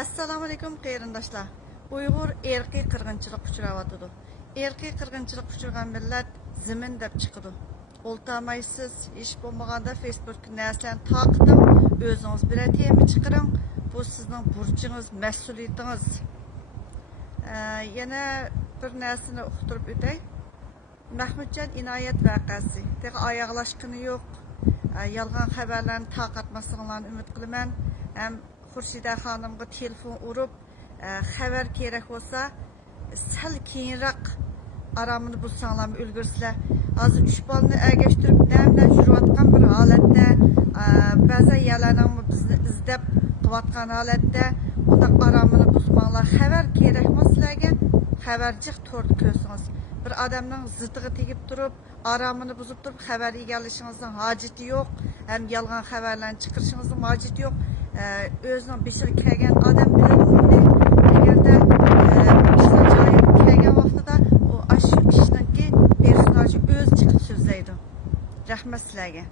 Assalomu alaykum qarindoshlar. Uyg'ur erkiy qirg'inchilik uchrayotidi. Erkiy qirg'inchilik uchragan millat zimin deb chiqadi. Oltamaysiz, hech bo'lmaganda Facebook narsalarni taqdim, o'zingiz bilan tema chiqaring. Bu sizning burchingiz, mas'uliyatingiz. Yana bir narsani uqtirib o'tay. Mahmudjon inoyat voqeasi. Tek oyoqlashqini yo'q. Yolg'on xabarlarni taqatmasligini umid qilaman. Ham Xurshida xonimga telefon urib, xabar kerak bo'lsa, sal keyinroq aramini bulsanglarmi ulgursizlar. Hozir 3 balni agashtirib, damdan yurayotgan bir holatda, ba'zi yerlarning bizni izlab qilayotgan holatda, unda aramini bulsanglar, xabar kerakmi sizlarga? Xabarchiq to'rt ko'rsangiz, bir odamning zidiga tegib turib, aramini buzib turib, xabar egalishingizning hojati yo'q, ham yolg'on xabarlarni chiqarishingizning hojati yo'q. O'zining beshiga kelgan odam bilan agarda ishlar joyiga kelgan vaqtida u shu ishninki personaji o'zi chiqib so'zlaydi. Rahmat sizlarga.